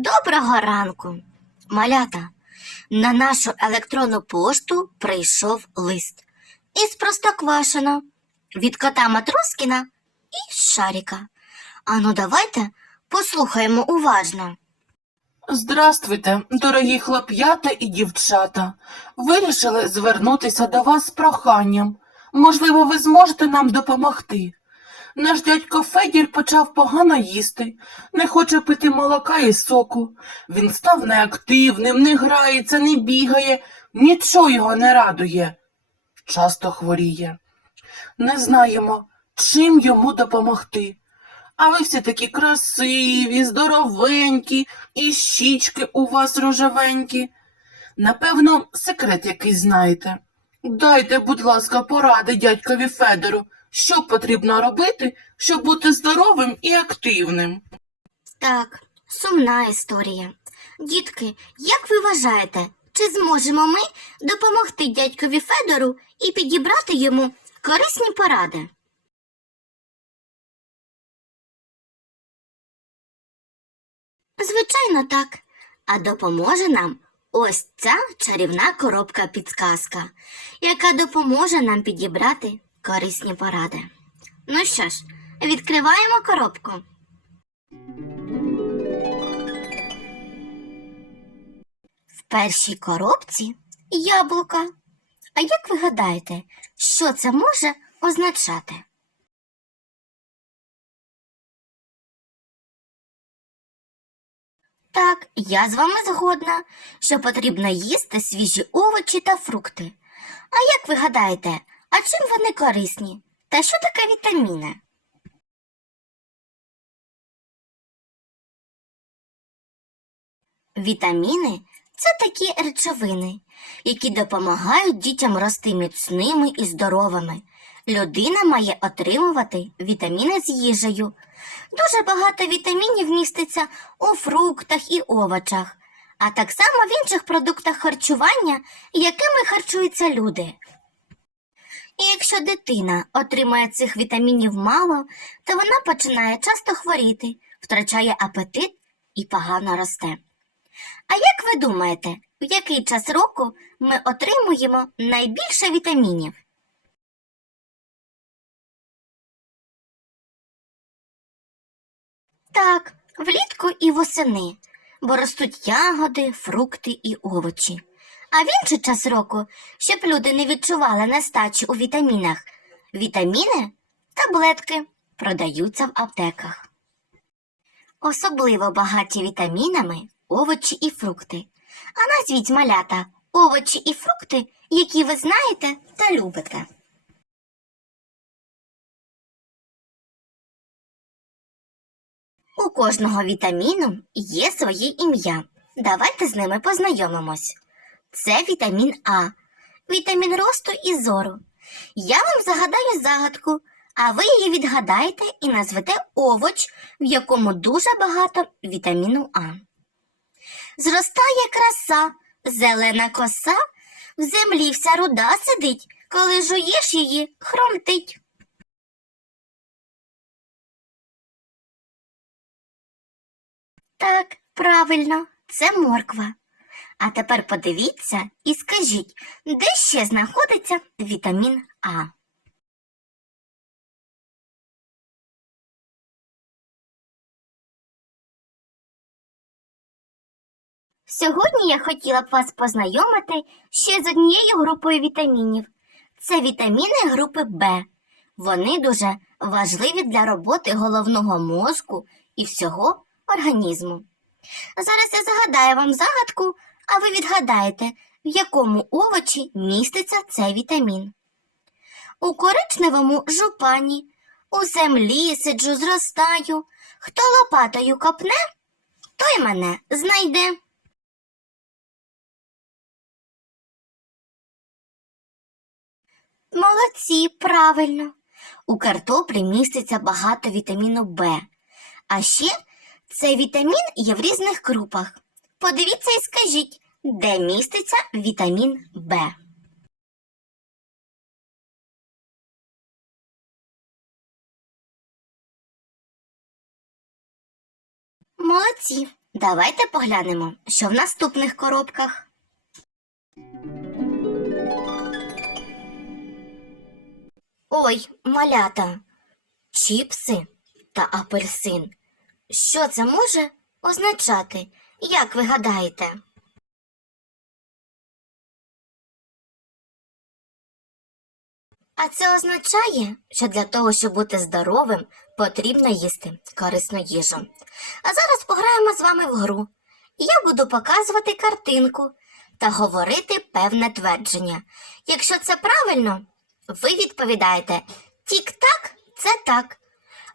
Доброго ранку, малята. На нашу електронну пошту прийшов лист із Простоквашино від кота Матроскіна і Шаріка. Ану, давайте послухаємо уважно. Здравствуйте, дорогі хлоп'ята і дівчата. Вирішили звернутися до вас з проханням. Можливо, ви зможете нам допомогти. Наш дядько Федір почав погано їсти, не хоче пити молока і соку. Він став неактивним, не грається, не бігає, нічого його не радує. Часто хворіє. Не знаємо, чим йому допомогти. А ви всі такі красиві, здоровенькі, і щічки у вас рожевенькі. Напевно, секрет якийсь знаєте. Дайте, будь ласка, поради дядькові Федору, що потрібно робити, щоб бути здоровим і активним. Так, сумна історія. Дітки, як ви вважаєте, чи зможемо ми допомогти дядькові Федору і підібрати йому корисні поради? Звичайно, так. А допоможе нам ось ця чарівна коробка підсказка, яка допоможе нам підібрати корисні поради. Ну що ж, відкриваємо коробку. В першій коробці яблука. А як ви гадаєте, що це може означати? Так, я з вами згодна, що потрібно їсти свіжі овочі та фрукти. А як ви гадаєте, а чим вони корисні? Та що таке вітаміни? Вітаміни це такі речовини, які допомагають дітям рости міцними і здоровими. Людина має отримувати вітаміни з їжею. Дуже багато вітамінів міститься у фруктах і овочах, а так само в інших продуктах харчування, якими харчуються люди. І якщо дитина отримує цих вітамінів мало, то вона починає часто хворіти, втрачає апетит і погано росте. А як ви думаєте, в який час року ми отримуємо найбільше вітамінів? Так, влітку і восени, бо ростуть ягоди, фрукти і овочі. А в інший час року, щоб люди не відчували нестачі у вітамінах, вітаміни таблетки продаються в аптеках. Особливо багаті вітамінами овочі і фрукти. А назвіть малята овочі і фрукти, які ви знаєте та любите. У кожного вітаміну є своє ім'я. Давайте з ними познайомимось. Це вітамін А, вітамін росту і зору. Я вам загадаю загадку, а ви її відгадаєте і назвете овоч, в якому дуже багато вітаміну А. Зростає краса, зелена коса, в землі вся руда сидить, коли жуєш її, хромтить. Так, правильно, це морква. А тепер подивіться і скажіть, де ще знаходиться вітамін А? Сьогодні я хотіла б вас познайомити ще з однією групою вітамінів. Це вітаміни групи Б. Вони дуже важливі для роботи головного мозку і всього організму. Зараз я загадаю вам загадку, а ви відгадаєте, в якому овочі міститься цей вітамін. У коричневому жупані, у землі сиджу, зростаю. Хто лопатою копне, той мене знайде. Молодці, правильно. У картоплі міститься багато вітаміну Б. А ще цей вітамін є в різних групах. Подивіться і скажіть, де міститься вітамін Б. Молодці. Давайте поглянемо, що в наступних коробках. Ой, малята, чіпси та апельсин. Що це може означати? Як ви гадаєте? А це означає, що для того, щоб бути здоровим, потрібно їсти корисну їжу. А зараз пограємо з вами в гру. Я буду показувати картинку та говорити певне твердження. Якщо це правильно, ви відповідаєте тік-так це так.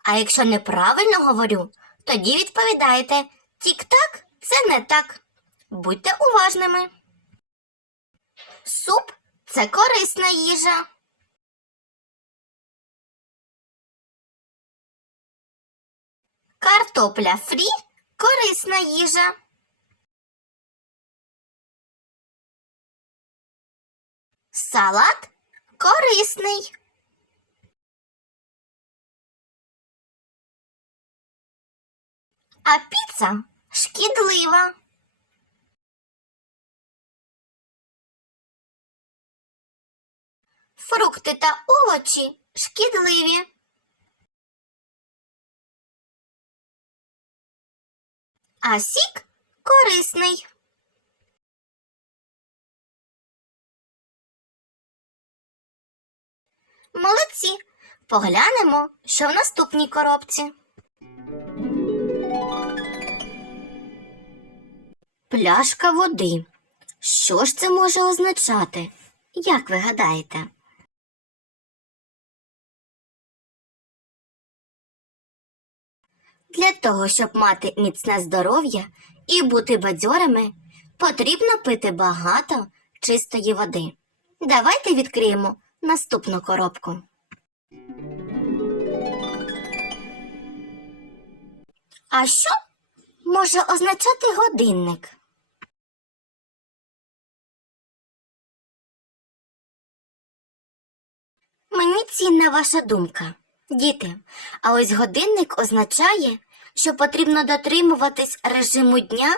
А якщо неправильно говорю, тоді відповідаєте тік-так це не так. Будьте уважними. Суп це корисна їжа. Картопля фрі корисна їжа. Салат корисний. А піца шкідлива. Фрукти та овочі шкідливі. А сік корисний. Молодці. Поглянемо, що в наступній коробці. Пляшка води. Що ж це може означати? Як ви гадаєте? Для того, щоб мати міцне здоров'я і бути бадьорими, потрібно пити багато чистої води. Давайте відкриємо наступну коробку. А що може означати годинник? Мені цінна ваша думка. Діти, а ось годинник означає, що потрібно дотримуватись режиму дня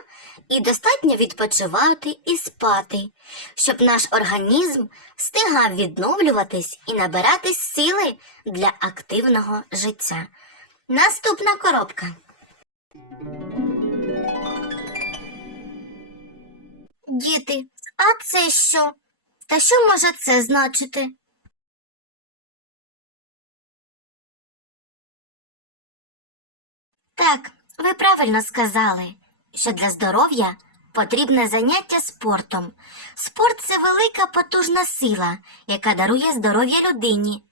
і достатньо відпочивати і спати, щоб наш організм встигав відновлюватись і набиратись сили для активного життя. Наступна коробка. Діти, а це що? Та що може це значити? Так, ви правильно сказали, що для здоров'я потрібне заняття спортом. Спорт це велика потужна сила, яка дарує здоров'я людині.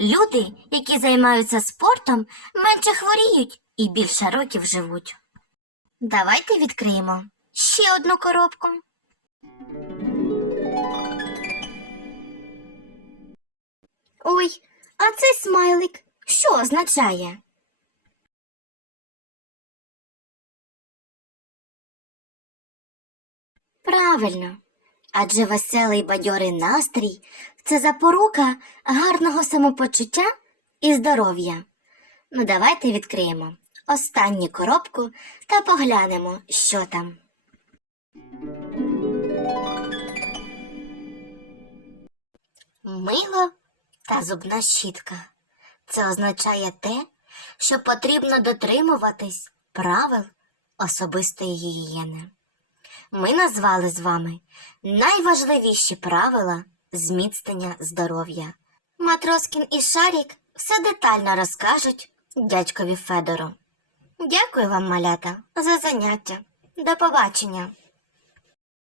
Люди, які займаються спортом, менше хворіють і більше років живуть. Давайте відкриємо ще одну коробку. Ой, а цей смайлик що означає? Правильно. Адже веселий бадьорий настрій це запорука гарного самопочуття і здоров'я. Ну, давайте відкриємо останню коробку та поглянемо, що там. Мило та зубна щітка. Це означає те, що потрібно дотримуватись правил особистої гігієни. Ми назвали з вами найважливіші правила зміцнення здоров'я. Матроскін і Шарік все детально розкажуть дядькові Федору. Дякую вам, малята, за заняття. До побачення!